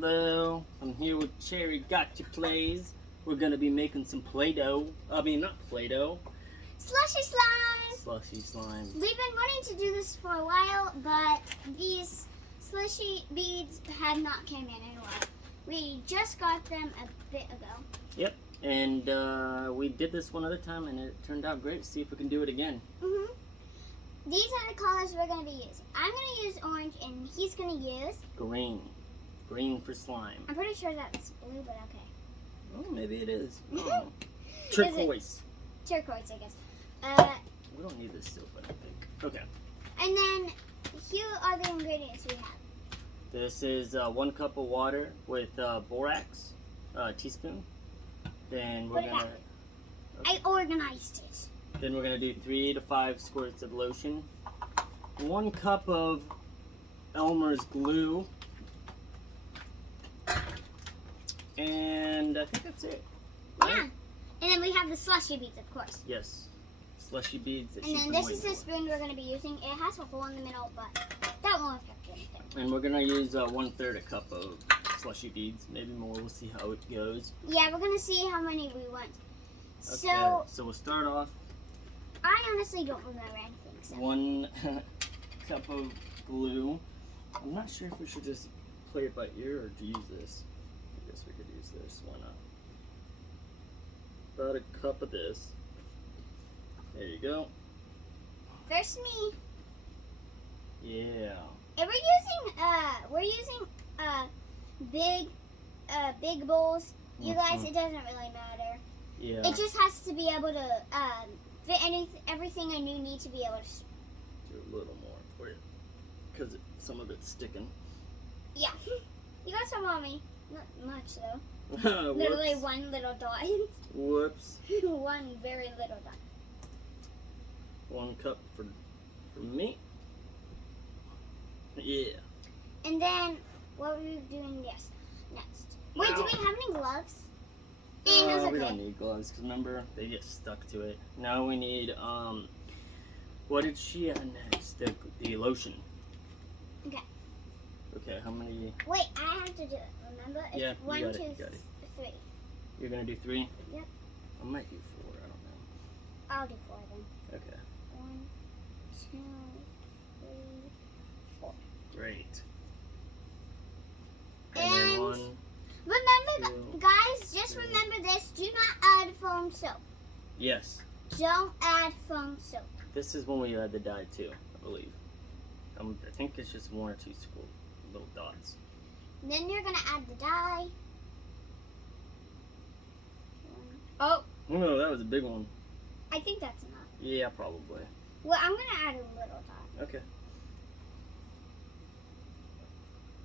Hello, I'm here with Cherry Gotcha Plays. We're gonna be making some Play-Doh. I mean, not Play-Doh. Slushy slime! Slushy slime. We've been wanting to do this for a while, but these slushy beads have not came in a while. We just got them a bit ago. Yep, and we did this one other time and it turned out great. See if we can do it again. These are the colors we're going to be using. I'm going to use orange and he's going to use... Green. Green for slime. I'm pretty sure that's blue, but okay. Oh, maybe it is. Oh. Turquoise. Turquoise, I guess. We don't need this soap, I don't think. Okay. And then, here are the ingredients we have. This is 1 cup of water with borax, a teaspoon. Then we're gonna. I organized it. Then we're gonna do 3 to 5 squirts of lotion. 1 cup of Elmer's glue. And I think that's it. Right? Yeah. And then we have the slushy beads, of course. Yes. Slushy beads. And then this is the spoon we're going to be using. It has a hole in the middle, but that won't affect anything. And we're going to use 1/3 a cup of slushy beads. Maybe more. We'll see how it goes. Yeah, we're going to see how many we want. Okay, so we'll start off. I honestly don't remember anything. So. 1 cup of glue. I'm not sure if we should just play it by ear or use this. I guess we could use this. Why not? About a cup of this. There you go. First me. Yeah. And we're using big bowls. You guys, it doesn't really matter. Yeah. It just has to be able to fit everything and you need to be able to do a little more for you, because some of it's sticking. Yeah. You got some on me. Not much though. Literally one little dot. Whoops. One very little dot. 1 cup for me. Yeah. And then what are we doing next? Wait, do we have any gloves? We don't need gloves because remember they get stuck to it. Now we need what did she add next? The lotion. Okay. Okay, how many? Wait, I have to do it. Remember? It's yeah, 1, you got 2, it, 3. You're gonna do 3? Yep. I might do 4. I don't know. I'll do 4 then. Okay. 1, 2, 3, 4. Great. And then 1. Remember, 2, guys, just 3. remember this. Do not add foam soap. Yes. Don't add foam soap. This is when we add the dye too, I believe. I think it's just 1 or 2 little dots. And then you're going to add the dye. Oh. No, that was a big one. I think that's enough. Yeah, probably. Well, I'm going to add a little dot. Okay.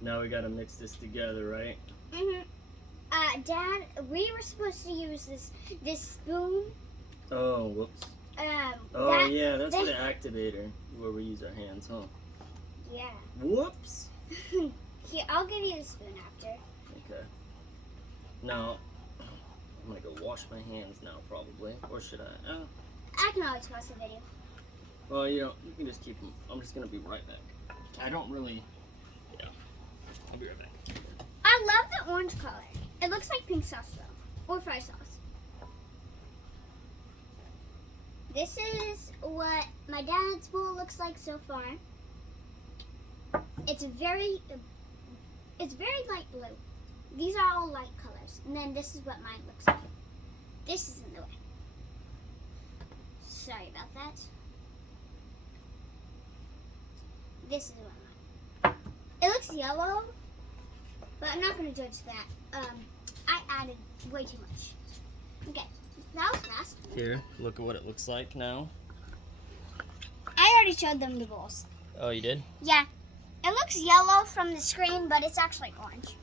Now we gotta mix this together, right? Dad, we were supposed to use this spoon. Oh, whoops. Yeah, that's the activator where we use our hands, huh? Yeah. Whoops. Here, I'll give you the spoon after. Okay. Now, I'm gonna go wash my hands now, probably. Or should I? I can always pause the video. Well, you can just keep them. I'm just gonna be right back. I don't really. Yeah. I'll be right back. I love the orange color. It looks like pink sauce though, or fry sauce. This is what my dad's bowl looks like so far. It's very light blue. These are all light colors. And then this is what mine looks like. This is in the way. Sorry about that. This is what mine. It looks yellow, but I'm not going to judge that. I added way too much. Okay, that was fast. Here, look at what it looks like now. I already showed them the bowls. Oh, you did? Yeah. It looks yellow from the screen, but it's actually orange.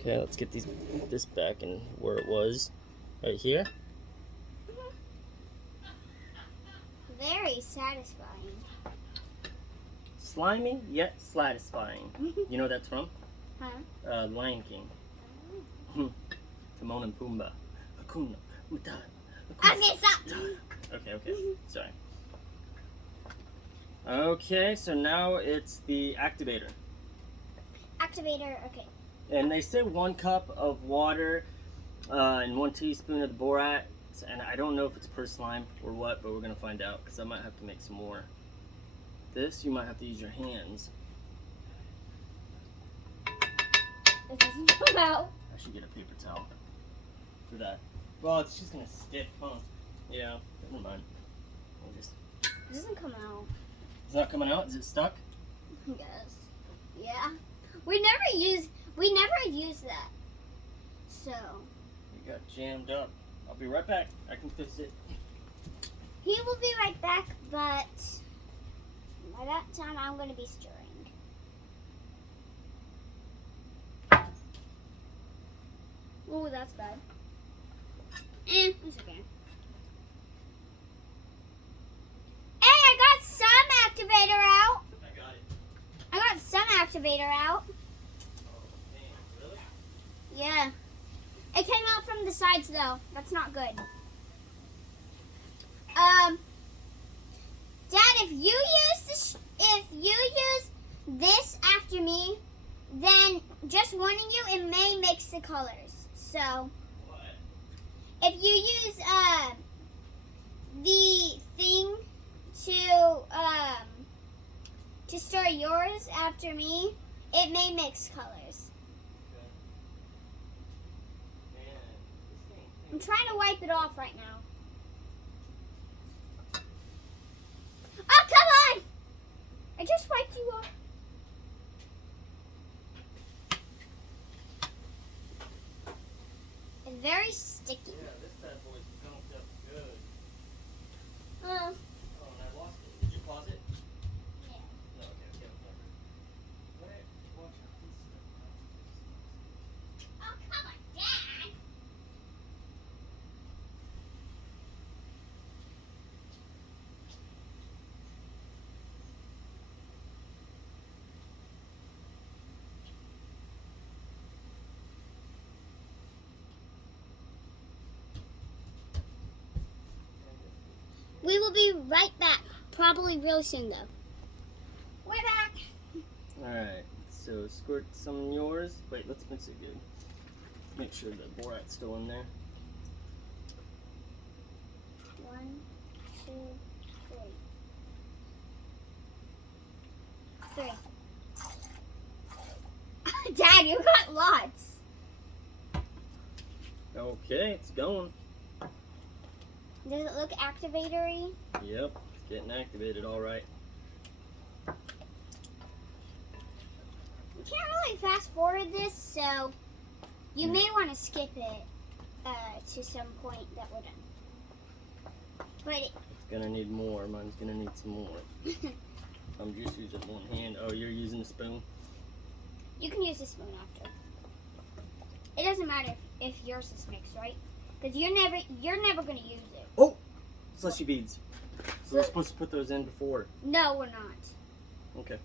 Okay, let's get this back in where it was. Right here. Very satisfying. Slimy yet satisfying. You know what that's from? Huh? Lion King. Timon and Pumbaa. Hakuna Matata. Okay, stop. Okay. Sorry. Okay, so now it's the activator. activator. Okay. And they say 1 cup of water and 1 teaspoon of the borax. And I don't know if it's per slime or what, but we're gonna find out because I might have to make some more. This you might have to use your hands. It doesn't come out. I should get a paper towel for that. Well, it's just gonna stick, huh? Yeah, never mind. We'll just... It doesn't come out. It's not coming out? Is it stuck? I guess. Yeah. We never use that. So. It got jammed up. I'll be right back. I can fix it. He will be right back, but by that time I'm going to be stirring. Oh, that's bad. It's okay. Hey, I got some activator out. I got it. I got some activator out. Oh, man. Really? Yeah. It came out from the sides though. That's not good. Dad, if you use this after me, then just warning you, it may mix the colors. So, What? if you use the thing to stir yours after me, it may mix colors. Man, this thing. I'm trying to wipe it off right now. Oh, come on! I just wiped you off. It's very sticky. Yeah, this bad boy's gunked up good. Oh, Oh, and I lost it. Did you pause it? yeah. No, okay, whatever. Wait, watch out. Oh, come on, Dad. We will be right back. Probably really soon, though. We're back. Alright, so squirt some in yours. Wait, let's mix it good. Make sure the borax still in there. 1, 2, 3. 3. Dad, you got lots. Okay, it's going. Does it look activatory? Yep, it's getting activated alright. You can't really fast forward this, so you may want to skip it to some point that we're done. But It's gonna need more. Mine's gonna need some more. I'm just using one hand. Oh, you're using a spoon? you can use the spoon after. It doesn't matter if yours is mixed, right? Because you're never gonna use it. Oh! Slushy beads. So we're supposed to put those in before. No, we're not. Okay.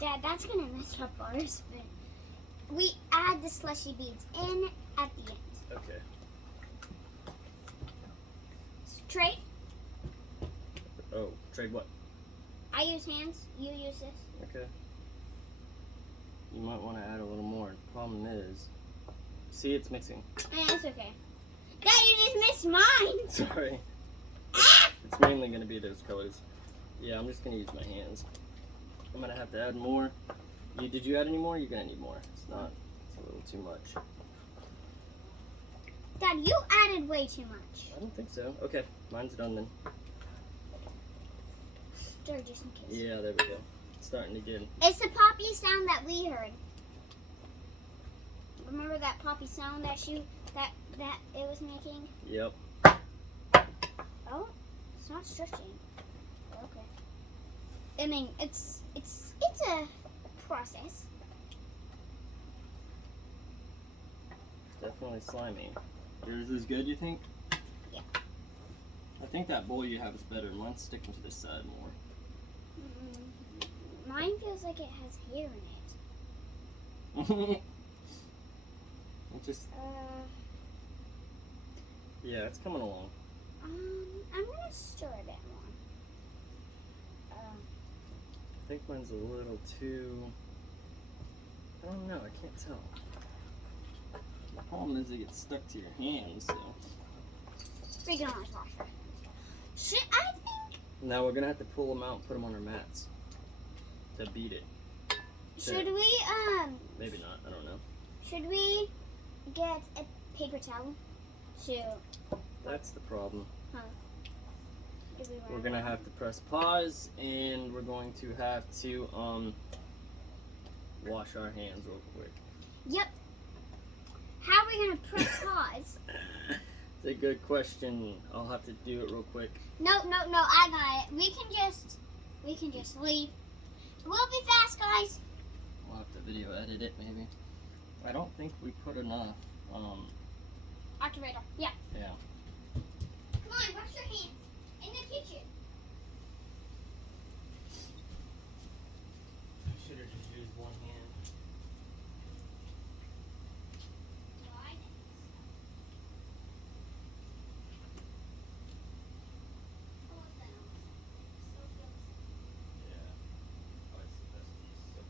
Dad, that's gonna mess up ours. But we add the slushy beads in at the end. Okay. Trade. Oh, trade what? I use hands. You use this. Okay. You might want to add a little more. The problem is, see, it's mixing. It's okay. Dad, you just missed mine. Sorry. Ah! It's mainly going to be those colors. Yeah, I'm just going to use my hands. I'm going to have to add more. Did you add any more? You're going to need more. It's not. It's a little too much. Dad, you added way too much. I don't think so. Okay, mine's done then. Stir just in case. Yeah, there we go. It's starting to get. It's the poppy sound that we heard. Remember that poppy sound that it was making? Yep. Oh, it's not stretching. Okay. I mean, it's a process. Definitely slimy. Yours is good, you think? Yeah. I think that bowl you have is better. Mine's sticking to this side more. Mine feels like it has hair in it. It just. Yeah, it's coming along. I'm gonna stir a bit more. I think mine's a little too. I don't know. I can't tell. The problem is it gets stuck to your hands. So Freaking on my washer. Should I think? now we're gonna have to pull them out and put them on our mats to beat it. Should we Maybe not. I don't know. Should we get a paper towel to? That's the problem. Do we We're want gonna have to press pause, and we're going to have to wash our hands real quick. Yep. How are we gonna press pause? It's a good question. I'll have to do it real quick. No, I got it. We can just leave. We'll be fast, guys. We'll have to video edit it maybe. I don't think we put enough. Activator. Yeah. Yeah. Come on, wash your hands in the kitchen. I should have just used one hand. Yeah. Probably the best to use soap.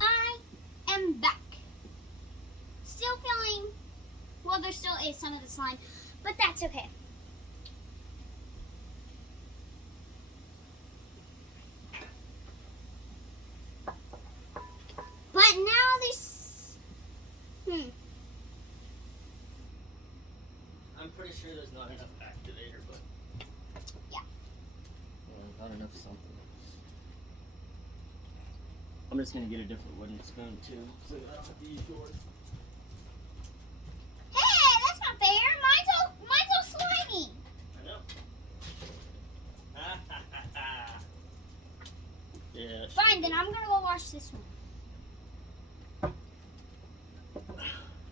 I am back. Still feeling, well, there still is some of the slime, but that's okay. But now this, I'm pretty sure there's not enough activator, but Yeah. Not enough something. I'm just gonna get a different wooden spoon too, so I don't have to use yours. hey, that's not fair. Mine's all slimy. I know. Yeah. Fine, then I'm gonna go wash this one.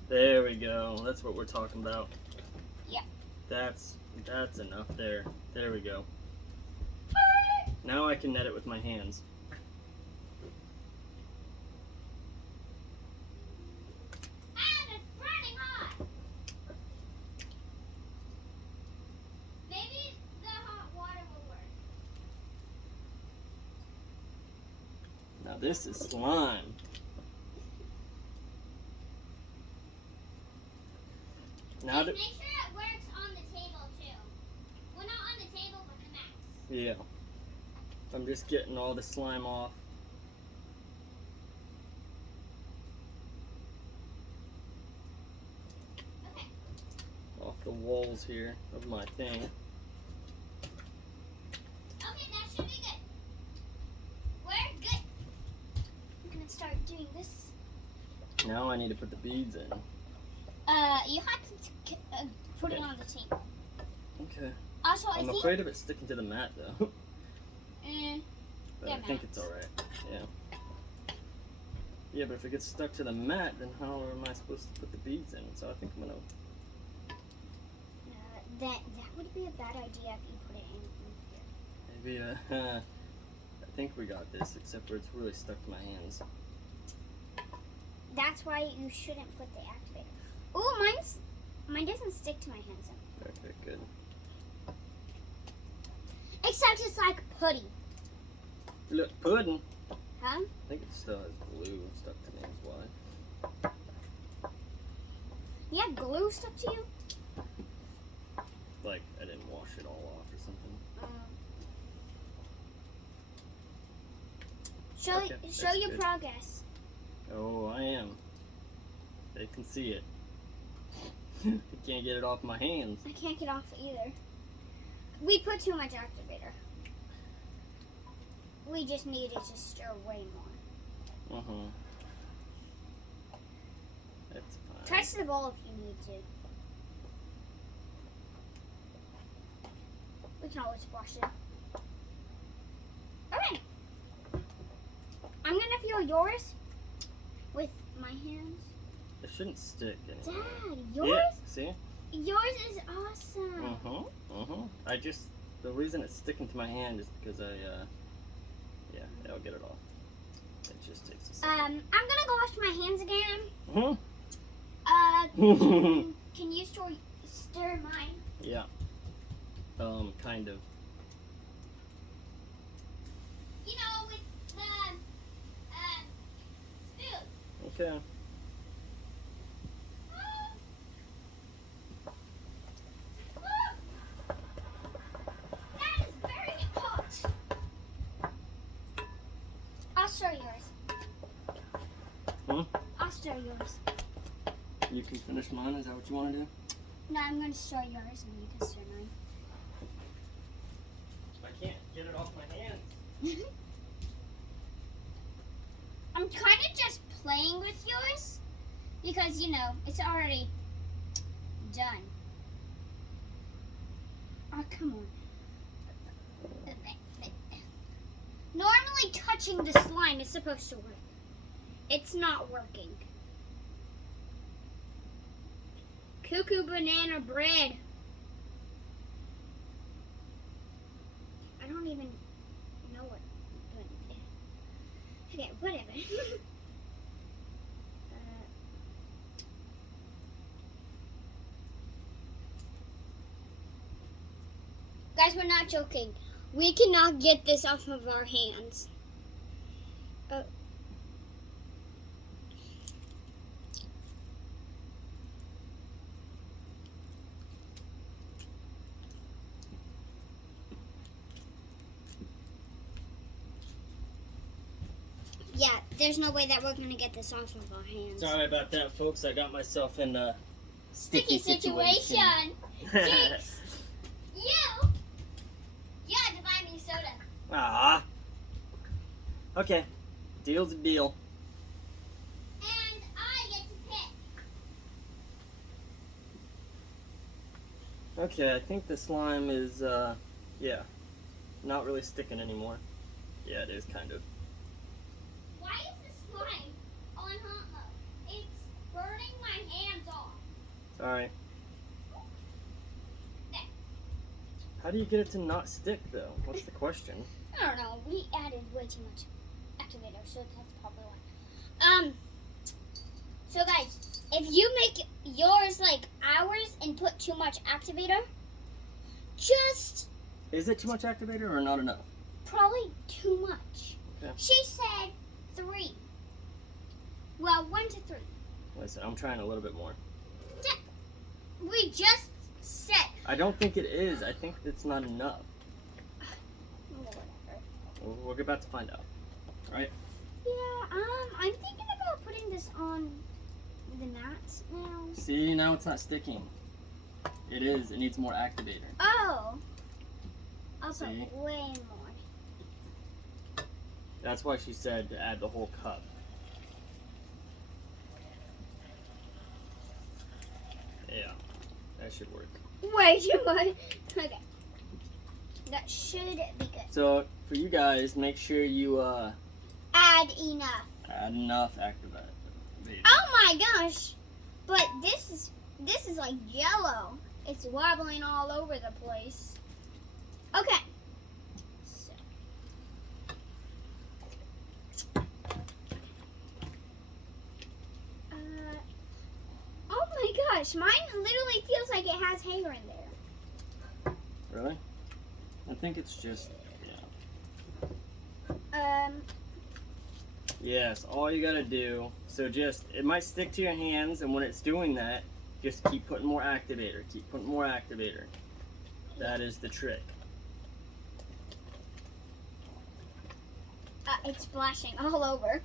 There we go. That's what we're talking about. Yeah. That's enough there. There we go. Now I can net it with my hands. It's burning hot. Maybe the hot water will work. Now this is slime. Now Just to, make sure it works on the table too. Well, not on the table, but the mats. yeah. I'm just getting all the slime off. Okay. Off the walls here of my thing. Okay, that should be good. We're good. I'm gonna start doing this. Now I need to put the beads in. You have to put it on the table. Okay. Also, I I'm think. afraid of it sticking to the mat though. But I Yeah, think mats. it's alright. Yeah. Yeah, but if it gets stuck to the mat, then how am I supposed to put the beads in? So I think I'm gonna. That would be a bad idea if you put it in here. Maybe, I think we got this, except for it's really stuck to my hands. That's why you shouldn't put the activator. Oh, mine doesn't stick to my hands. Okay, good. Except it's like putty. Look, pudding. Huh? I think it still has glue stuck to me, is why. You have glue stuck to you? Like, I didn't wash it all off or something. Show Okay, show that's your good. progress. Oh, I am. They can see it. I can't get it off my hands. I can't get off either. We put too much activator. We just needed to stir way more. That's fine. Touch the bowl if you need to. We can always wash it. Alright. I'm gonna feel yours with my hands. It shouldn't stick anymore. Dad, yours? Yeah, see? Yours is awesome. The reason it's sticking to my hand is because yeah, I'll get it off. It just takes a second. I'm gonna go wash my hands again. Mhm. Can you stir mine? Yeah. Kind of. You know, with the spoon. Okay. That is very hot. I'll stir yours. Hmm? I'll stir yours. You can finish mine. Is that what you want to do? No, I'm going to stir yours and you can stir mine. I can't get it off my hands. I'm kind of just playing with yours because, you know, it's already done. Oh, come on. Normally touching the slime is supposed to work. It's not working. Cuckoo banana bread. I don't even know what. Okay, whatever. Guys, we're not joking. We cannot get this off of our hands. Yeah, there's no way that we're going to get this off of our hands. Sorry about that, folks. I got myself in a Sticky situation. Jinx. You had to buy me soda. Ah. Okay. Deal's a deal. And I get to pick. Okay, I think the slime is, yeah, not really sticking anymore. Yeah, it is kind of. Why is the slime on hot mode? It's burning my hands off. Sorry. There. How do you get it to not stick, though? What's the question? I don't know. We added way too much activator, so that's probably why. So guys, if you make yours like ours and put too much activator, just Is it too much activator or not enough? probably too much. Okay. She said 3. Well, 1 to 3. Listen, I'm trying a little bit more. We just said. I don't think it is. I think it's not enough. Whatever. We're about to find out. Right? Yeah, I'm thinking about putting this on the mats now. See, now it's not sticking. It is. It needs more activator. Oh. I'll put See? way more. That's why she said to add the whole cup. Yeah, that should work. Way too much. Okay. That should be good. So, for you guys, make sure you Add enough. add enough activator. Oh my gosh. But this is like Jello. It's wobbling all over the place. Okay. So. Oh my gosh, mine literally feels like it has hair in there. Really? I think it's just, yes, all you gotta do, so just, it might stick to your hands, and when it's doing that, just keep putting more activator, keep putting more activator. That is the trick. It's splashing all over.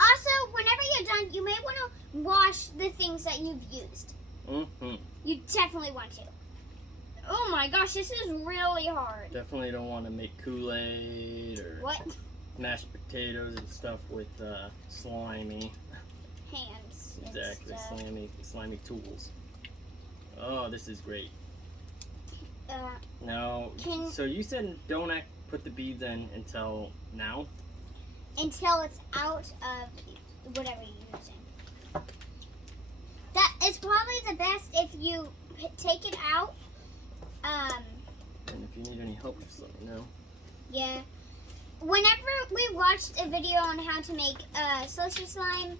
Also, whenever you're done, you may want to wash the things that you've used. Mm-hmm. You definitely want to. Oh my gosh, this is really hard. Definitely don't want to make Kool-Aid or What? mashed potatoes and stuff with slimy. Hands. and Exactly, stuff. slimy tools. Oh, this is great. Uh, Now, so you said don't put the beads in until now? until it's out of whatever you're using. That is probably the best if you take it out. And if you need any help, just let me know. Yeah. Whenever we watched a video on how to make slushy slime,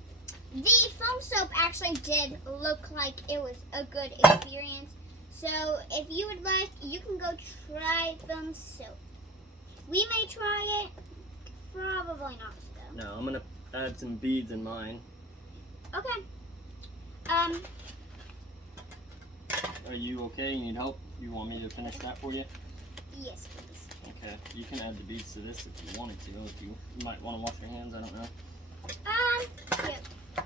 the foam soap actually did look like it was a good experience. So if you would like, you can go try foam soap. We may try it. Probably not though. No, I'm gonna add some beads in mine. Okay. Are you okay? You need help? You want me to finish that for you? Yes, please. Okay. You can add the beads to this if you wanted to. If you might want to wash your hands, I don't know. Yeah.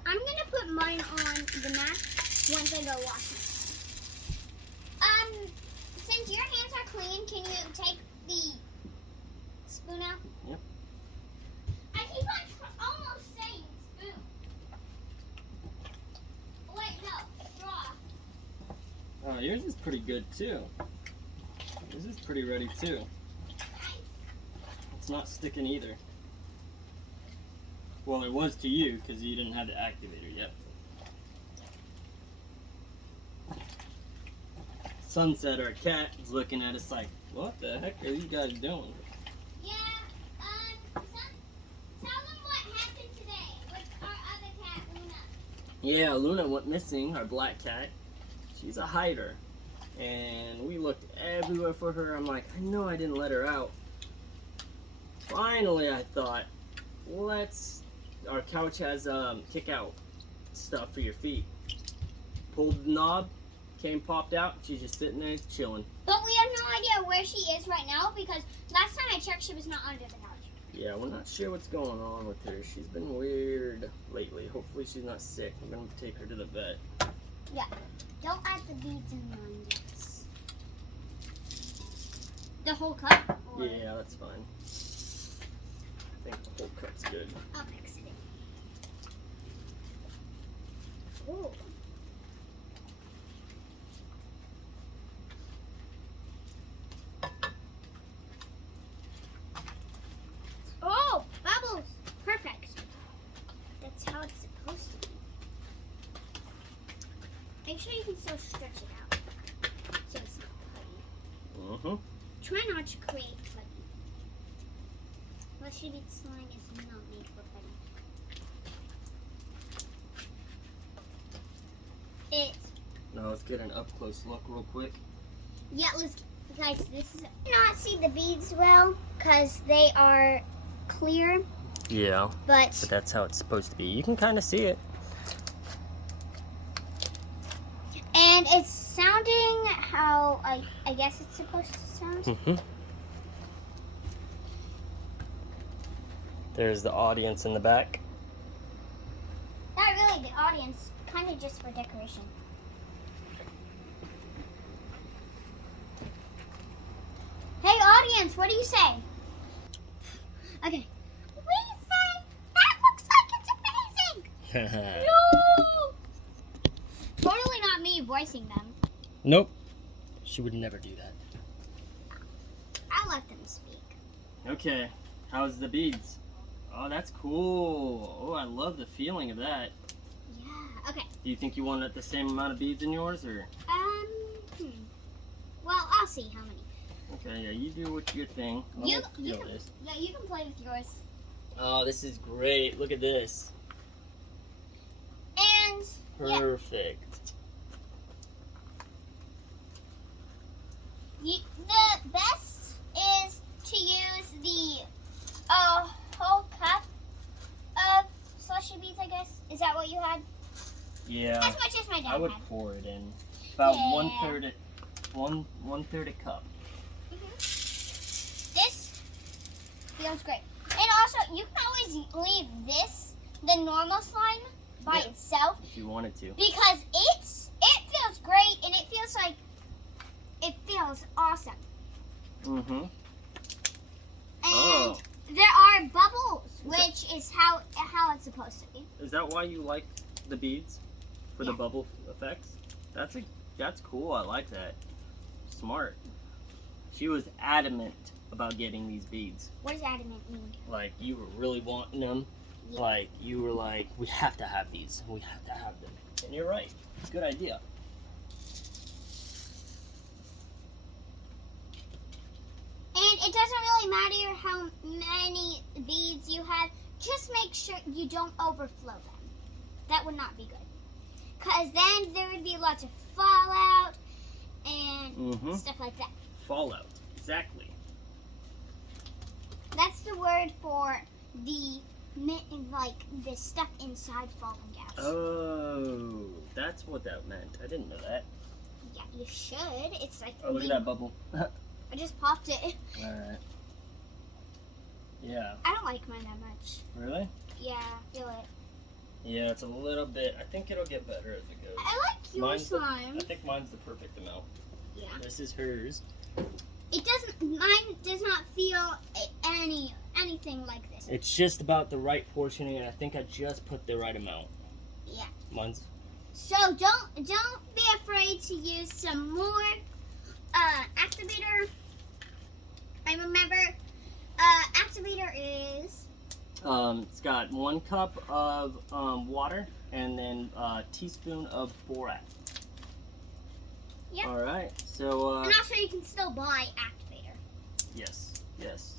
I'm gonna put mine on the mat once I go washing. Since your hands are clean, can you take the spoon out? Yep. I keep on almost saying spoon. Wait, no, straw. Oh, yours is pretty good too. Yours is pretty ready too. It's not sticking either. Well, it was to you because you didn't have the activator yet. Sunset, our cat, is looking at us like, what the heck are you guys doing? Yeah, tell them what happened today with our other cat, Luna. Yeah, Luna went missing, our black cat. She's a hider. And we looked everywhere for her. I'm like, I know I didn't let her out. Finally, I thought, our couch has kick out stuff for your feet. Pulled the knob, popped out, she's just sitting there chilling. But we have no idea where she is right now because last time I checked, she was not under the couch. Yeah, we're not sure what's going on with her. She's been weird lately. Hopefully she's not sick. I'm going to take her to the vet. Yeah. Don't add the beads in mine yet. The whole cup? Or... Yeah, that's fine. I think the whole cup's good. I'll mix it in. Ooh. Oh, bubbles! Perfect. That's how it's supposed to be. Make sure you can still stretch it out so it's not putty. Try not to create putty. Slushy bead slime is not made for putty. Now let's get an up close look real quick. Yeah, guys, this is not see the beads well because they are clear. Yeah, but that's how it's supposed to be. You can kind of see it. And it's sounding how I guess it's supposed to sound. There's the audience in the back. Not really the audience, kind of just for decoration. Hey audience, what do you say? Okay. We say that looks like it's amazing. No. Totally not me voicing them. Nope. She would never do that. I'll let them speak. Okay. How's the beads? Oh, that's cool. Oh, I love the feeling of that. Yeah. Okay. Do you think you want the same amount of beads in yours, or? Well, I'll see how many. Okay, yeah, you do your thing. You can play with yours. Oh, this is great. Look at this. And perfect. Yeah. The best is to use the whole cup of slushy beads, I guess. Is that what you had? Yeah. As much as my dad I would had. pour it in. About Yeah. one third a cup. This feels great. And also, you can always leave the normal slime by itself. If you wanted to. Because it feels great and it feels awesome. Mm-hmm. And there are bubbles, which is how it's supposed to be. Is that why you like the beads? For the bubble effects? That's cool. I like that. Smart. She was adamant about getting these beads. What does adamant mean? Like, you were really wanting them. Yeah. Like, you were like, we have to have these. We have to have them. And you're right. It's a good idea. And it doesn't really matter how many beads you have. Just make sure you don't overflow them. That would not be good. Because then there would be lots of fallout and stuff like that. Fallout. Exactly. the word for the the stuff inside falling out. Oh, that's what that meant. I didn't know that. Yeah, you should. It's like. Oh, look at that bubble. I just popped it. Alright. Yeah. I don't like mine that much. Really? Yeah, feel it. Yeah, it's a little bit. I think it'll get better as it goes. I like your slime. I think mine's the perfect amount. Yeah. This is hers. It doesn't. Mine does not feel anything like this. It's just about the right portioning, and I think I just put the right amount. Yeah. Mine's. So don't be afraid to use some more activator. I remember activator is. It's got 1 cup of water and then a teaspoon of borax. Yep. All right. So. And also you can still buy activator. Yes. Yes.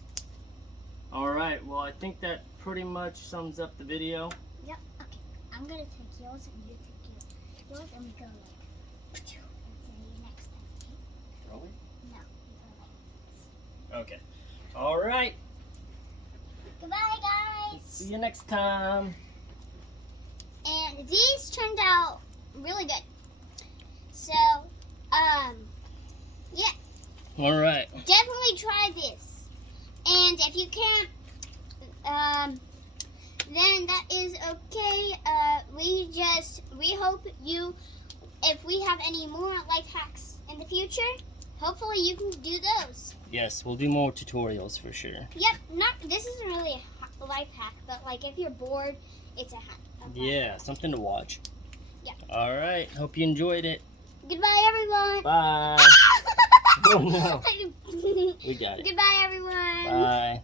All right. Well, I think that pretty much sums up the video. Yep. Okay. I'm gonna take yours and you take yours and we go like. And see you next time. Okay? Really? No. We go like. Okay. All right. Goodbye, guys. See you next time. And these turned out really good. So, yeah, All right. definitely try this. And if you can't, then that is okay. We hope if we have any more life hacks in the future, hopefully you can do those. Yes, we'll do more tutorials for sure. Yep, this isn't really a life hack, but like if you're bored, it's a hack. Yeah, something to watch. Yeah. All right. Hope you enjoyed it. Goodbye, everyone. Bye. Oh no. We got it. Goodbye, everyone. Bye.